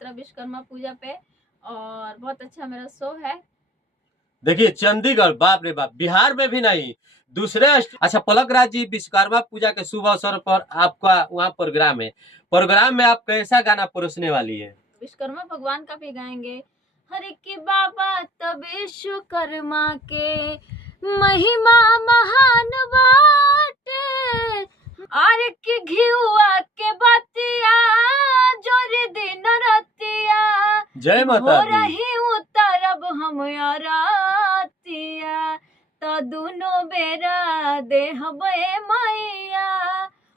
चित्रा विश्वकर्मा पूजा पे, और बहुत अच्छा मेरा शो है। देखिए चंडीगढ़, बाप रे बाप, बिहार में भी नहीं, दूसरे अच्छा पलक राज जी, विश्वकर्मा पूजा के शुभ अवसर पर आपका वहाँ प्रोग्राम है, प्रोग्राम में आप कैसा गाना परोसने वाली है? विश्वकर्मा भगवान का भी गाएंगे। हरे के बाबा तब विश्वकर्मा के महिमा महान बाटे, आर के घिउआ के बतिया जोर दिन रतिया, जय माता हो दी। रही उतरब हम रातिया, तो दोनों बेरा देहबे मैया,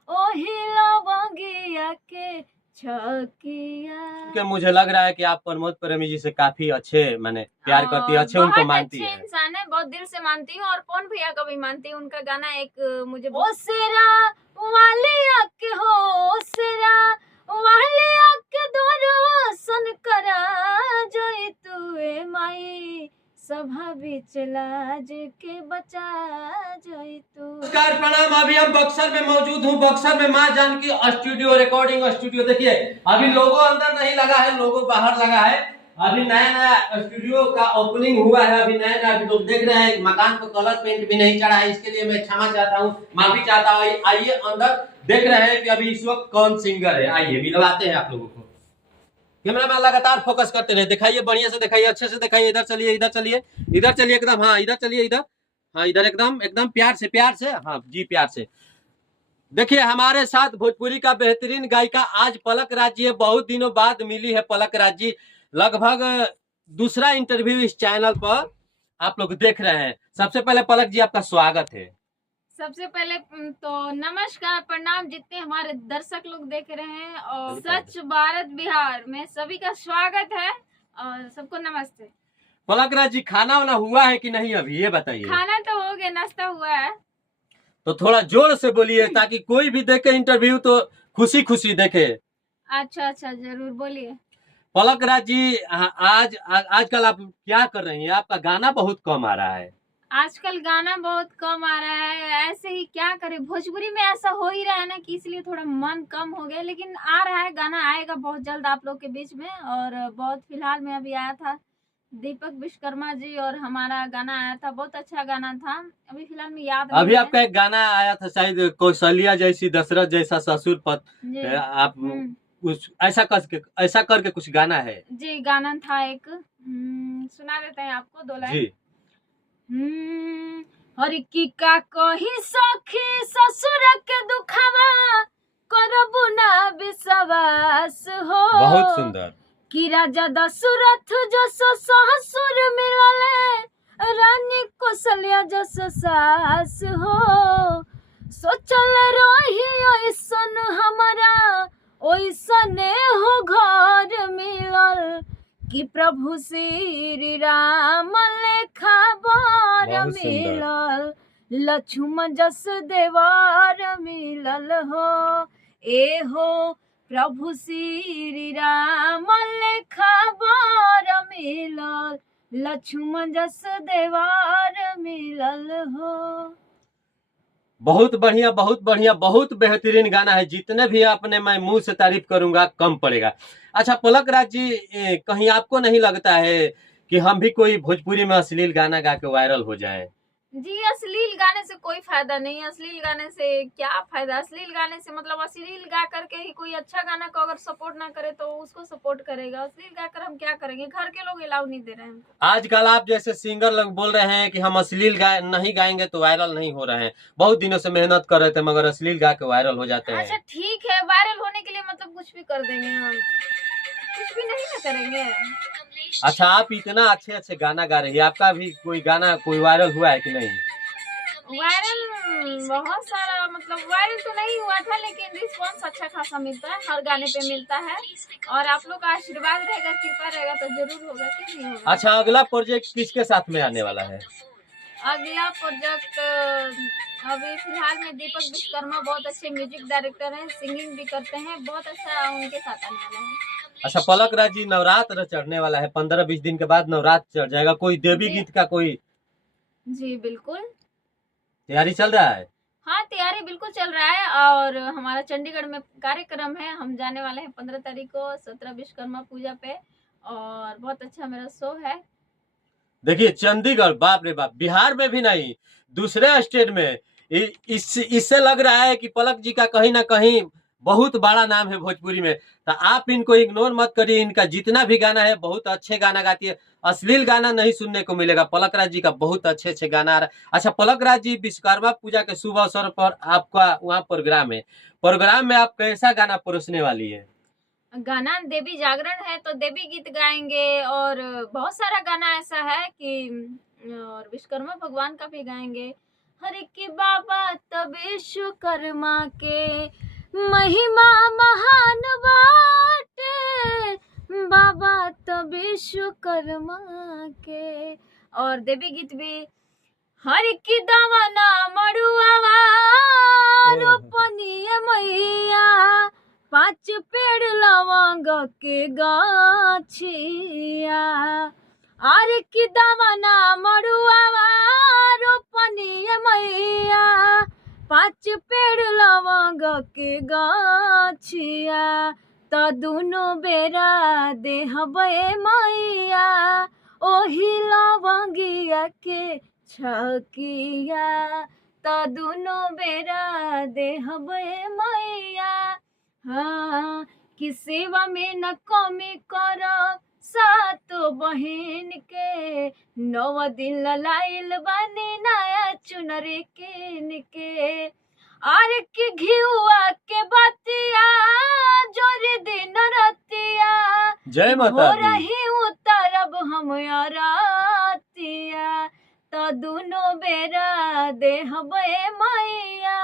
ओही लवंगिया के छकिया। कि मुझे लग रहा है कि आप प्रमोद प्रेमी जी से काफी अच्छे माने प्यार करती है, अच्छे उनको मानती है। बहुत अच्छे इंसान है, बहुत दिल से मानती हूँ, और पवन भैया का भी मानती हूँ। उनका गाना एक मुझे ओसेरा वालिया के हो, ओसेरा वालिया के दर्शन करा जोई तुए माई, सभा बीच लाज के बचा जोई तू। नमस्कार प्रणाम, अभी हम बक्सर में मौजूद हूँ, बक्सर में माँ जानकी स्टूडियो, रिकॉर्डिंग स्टूडियो। देखिए अभी लोगो अंदर नहीं लगा है, लोगो बाहर लगा है। अभी नया नया स्टूडियो का ओपनिंग हुआ है, अभी नया नया लोग देख रहे हैं, मकान को कलर पेंट भी नहीं चढ़ा है, इसके लिए मैं क्षमा चाहता हूँ, माफी चाहता हूँ। आइए अंदर, देख रहे हैं कि अभी इस वक्त कौन सिंगर है, आइए मिलवाते हैं आप लोगों को। कैमरा मैन लगातार फोकस करते रहे, दिखाइए बढ़िया से, दिखाइए अच्छे से, दिखाइए। इधर चलिए, इधर चलिए, इधर चलिए एकदम, हाँ इधर चलिए, इधर, हाँ इधर एकदम एकदम प्यार से, हाँ जी प्यार से। देखिए हमारे साथ भोजपुरी का बेहतरीन गायिका आज पलक राज जी है, बहुत दिनों बाद मिली है पलक राज जी। लगभग दूसरा इंटरव्यू इस चैनल पर आप लोग देख रहे हैं। सबसे पहले पलक जी आपका स्वागत है। सबसे पहले तो नमस्कार प्रणाम जितने हमारे दर्शक लोग देख रहे हैं, और स्वच्छ भारत बिहार में सभी का स्वागत है, और सबको नमस्ते। पलक राज जी खाना वाना हुआ है कि नहीं अभी, ये बताइए। खाना तो हो गया, नाश्ता हुआ है। तो थोड़ा जोर से बोलिए ताकि कोई भी देखे इंटरव्यू तो खुशी खुशी देखे। अच्छा जरूर बोलिए। पलक राज जी आजकल आप क्या कर रही हैं? आपका गाना बहुत कम आ रहा है। आजकल गाना बहुत कम आ रहा है, ऐसे ही क्या करें, भोजपुरी में ऐसा हो ही रहा है ना कि इसलिए थोड़ा मन कम हो गया, लेकिन आ रहा है, गाना आएगा बहुत जल्द आप लोग के बीच में। और बहुत फिलहाल में अभी आया था दीपक विश्वकर्मा जी और हमारा गाना आया था, बहुत अच्छा गाना था, अभी फिलहाल में याद नहीं अभी है। आपका एक गाना आया था शायद, कौशल्या जैसी दशरथ जैसा ससुर पत, आप कुछ ऐसा करके कुछ गाना है जी, गाना था एक, सुना देते हैं आपको 2 लाइन। हर की का कही सखी ससुर के दुखवा करबु ना विश्वास हो, बहुत सुंदर। कि राजा दशरथ जस ससुर मिलले, रानी कौशल्या जस सास हो, सोचल रही ऐसन हमारा ओइसने हो घर मिलल, कि प्रभु श्री राम लेखा बर मिलल, लक्ष्मण जस देवर मिलल हो, ए हो प्रभु श्री राम लेखा बर मिलल, लक्ष्मण जस देवर मिलल हो। बहुत बढ़िया, बहुत बढ़िया, बहुत बेहतरीन गाना है। जितने भी अपने मैं मुंह से तारीफ करूंगा कम पड़ेगा। अच्छा पलक राज जी, कहीं आपको नहीं लगता है कि हम भी कोई भोजपुरी में अश्लील गाना गा के वायरल हो जाए? जी, अश्लील गाने से कोई फायदा नहीं है। अश्लील गाने से क्या फायदा? अश्लील गाने से मतलब अश्लील गा करके ही कोई अच्छा गाना को अगर सपोर्ट ना करे तो उसको सपोर्ट करेगा। अश्लील गाकर हम क्या करेंगे? घर के लोग अलाउ नहीं दे रहे हैं। आजकल आप जैसे सिंगर लोग बोल रहे हैं कि हम अश्लील नहीं गाएंगे तो वायरल नहीं हो रहे हैं। बहुत दिनों से मेहनत कर रहे थे मगर अश्लील गा के वायरल हो जाते हैं। अच्छा ठीक है, वायरल होने के लिए मतलब कुछ भी कर देंगे हम, कुछ भी नहीं ना करेंगे। अच्छा आप इतना अच्छे अच्छे गाना गा रही है, आपका भी कोई गाना कोई वायरल हुआ है कि नहीं? वायरल बहुत सारा, मतलब वायरल तो नहीं हुआ था, लेकिन रिस्पॉन्स अच्छा खासा मिलता है, हर गाने पे मिलता है, और आप लोग का आशीर्वाद रहेगा, कृपा रहेगा तो जरूर होगा, क्यों नहीं होगा। अच्छा अगला प्रोजेक्ट किसके साथ में आने वाला है? अगला प्रोजेक्ट अभी फिलहाल में दीपक विश्वकर्मा बहुत अच्छे म्यूजिक डायरेक्टर हैं, सिंगिंग भी करते हैं, बहुत अच्छा उनके साथ आने वाला है। अच्छा पलक राज जी, नवरात्र चढ़ने वाला है, 15-20 दिन के बाद नवरात्र चढ़ जाएगा, कोई देवी गीत का कोई? जी बिल्कुल, तैयारी चल रहा है। हाँ, तैयारी बिल्कुल चल रहा है और हमारा चंडीगढ़ में कार्यक्रम है। हम जाने वाले हैं 15 तारीख को 17 विश्वकर्मा पूजा पे और बहुत अच्छा मेरा शो है। देखिए चंडीगढ़, बाप रे बाप, बिहार में भी नहीं, दूसरे स्टेट में। इससे लग रहा है कि पलक जी का कहीं ना कहीं बहुत बड़ा नाम है भोजपुरी में। तो आप इनको इग्नोर मत करिए, इनका जितना भी गाना है बहुत अच्छे गाना गाती है। अश्लील गाना नहीं सुनने को मिलेगा। पलक राज जी का बहुत अच्छे अच्छे गाना आ रहा है। अच्छा पलक राज जी, विश्वकर्मा पूजा के शुभ अवसर पर आपका वहाँ प्रोग्राम है, प्रोग्राम में आप कैसा गाना परोसने वाली है? गाना देवी जागरण है तो देवी गीत गाएंगे और बहुत सारा गाना ऐसा है कि और विश्वकर्मा भगवान का भी गाएंगे। हर की बाबा तब विश्वकर्मा के महिमा महान बाटे, बाबा तब विश्वकर्मा के। और देवी गीत भी हर की दामना मड़ुआवा रोपनिया मैया, 5 पेड़ लवंग के गाछिया। आर की दामना मड़ुआवा रोपनिया मैया, 5 पेड़ लवंग के गाछिया। त दुनो बेरा देहबे मैया, ओही लवंगिया के छकिया। त दुनो बेरा देहबे मैया, हाँ कि सेवा में न कमी करब, 7 बहिन के 9 दिन लाइल बानी नया चुनरी किन के। आर के घिउआ के बतिया जोरी दिन रतिया, जय माता दी। रही उतरब हम रातिया। त दुनो बेरा देहबे मैया,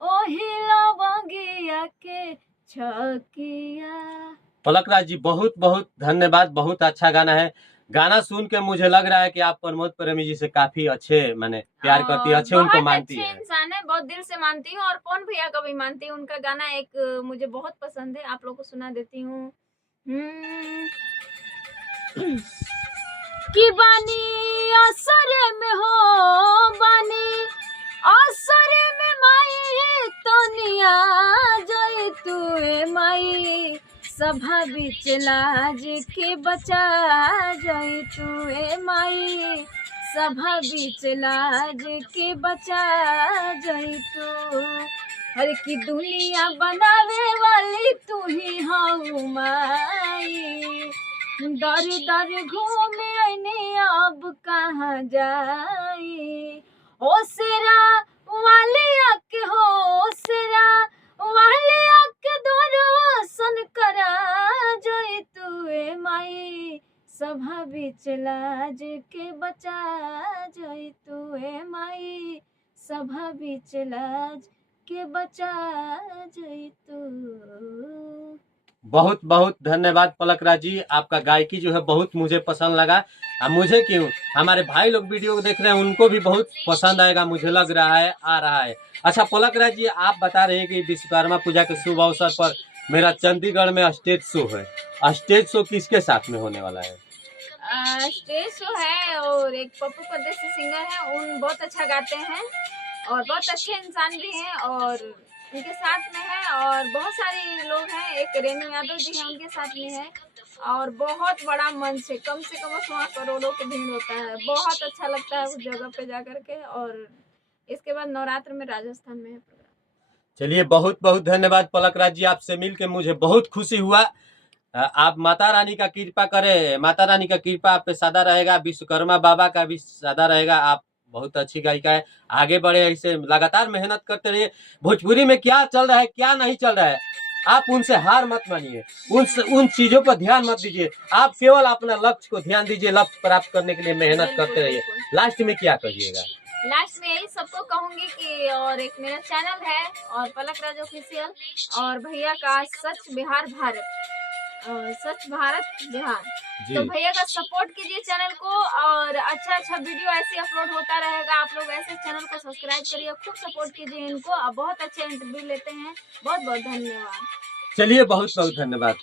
ओही लवंगिया के छकिया। पलक राज जी बहुत बहुत धन्यवाद, बहुत अच्छा गाना है। गाना सुन के मुझे लग रहा है कि आप प्रमोद प्रेमी जी से काफी अच्छे माने प्यार करती है, अच्छे उनको मानती है। अच्छे इंसान है, बहुत दिल से मानती हूँ और पवन भैया का भी मानती हूँ। उनका गाना एक मुझे बहुत पसंद है, आप लोगों को सुना देती हूँ। कि बानी असरे में हो, बानी असरे में माई तनिया जय तुए माई, सभा बीच लाज के बचा जय तुए माई, सभा बीच लाज के बचा जय तू। हर की दुनिया बनावे वाली तू ही हऊ माई, दर दर घूमे अने अब कहाँ जाई। ओ सेरा वालिया के हो, सेरा वालिया के दर्शन करा जय तुए माई, सभा बीच लाज के बचा जय तुए माई, सभा बीच लाज के बचा जय तू। बहुत बहुत धन्यवाद पलक राज जी, आपका गायकी जो है बहुत मुझे पसंद लगा। मुझे क्यों, हमारे भाई लोग वीडियो को देख रहे हैं उनको भी बहुत पसंद आएगा, मुझे लग रहा है आ रहा है। अच्छा पलक राज जी, आप बता रहे हैं कि विश्वकर्मा पूजा के शुभ अवसर पर मेरा चंडीगढ़ में स्टेज शो है। स्टेज शो किसके साथ में होने वाला है? स्टेज शो है और एक पप्पू परदेसी सिंगर है, उन बहुत अच्छा गाते हैं और बहुत अच्छे इंसान भी हैं और उनके साथ में है। और बहुत सारे लोग हैं, एक रेणु यादव जी हैं उनके साथ में है और बहुत बड़ा मंच है, कम से कम वहाँ करोड़ों की भीड़ होता है। बहुत अच्छा लगता है उस जगह पे जा करके। और इसके बाद नवरात्र में राजस्थान में है प्रोग्राम। चलिए बहुत बहुत धन्यवाद पलक राज जी, आपसे मिलके मुझे बहुत खुशी हुआ। आप माता रानी का कृपा करें, माता रानी का कृपा आप पे सदा रहेगा, विश्वकर्मा बाबा का भी सदा रहेगा। आप बहुत अच्छी गायिका है, आगे बढ़े, ऐसे लगातार मेहनत करते रहिए। भोजपुरी में क्या चल रहा है क्या नहीं चल रहा है आप उनसे हार मत मानिए, उन चीजों पर ध्यान मत दीजिए। आप केवल अपना लक्ष्य को ध्यान दीजिए, लक्ष्य प्राप्त करने के लिए मेहनत करते रहिए। लास्ट में क्या कहिएगा? लास्ट में यही सबको कहूंगी कि और एक मेरा चैनल है और पलक राज ऑफिशियल, और भैया का सच बिहार भारत, सच भारत बिहार, तो भैया का सपोर्ट कीजिए चैनल को और अच्छा अच्छा वीडियो ऐसे अपलोड होता रहेगा। आप लोग ऐसे चैनल को सब्सक्राइब करिए, खूब सपोर्ट कीजिए इनको। अब बहुत अच्छे इंटरव्यू लेते हैं। बहुत बहुत धन्यवाद। चलिए बहुत बहुत धन्यवाद।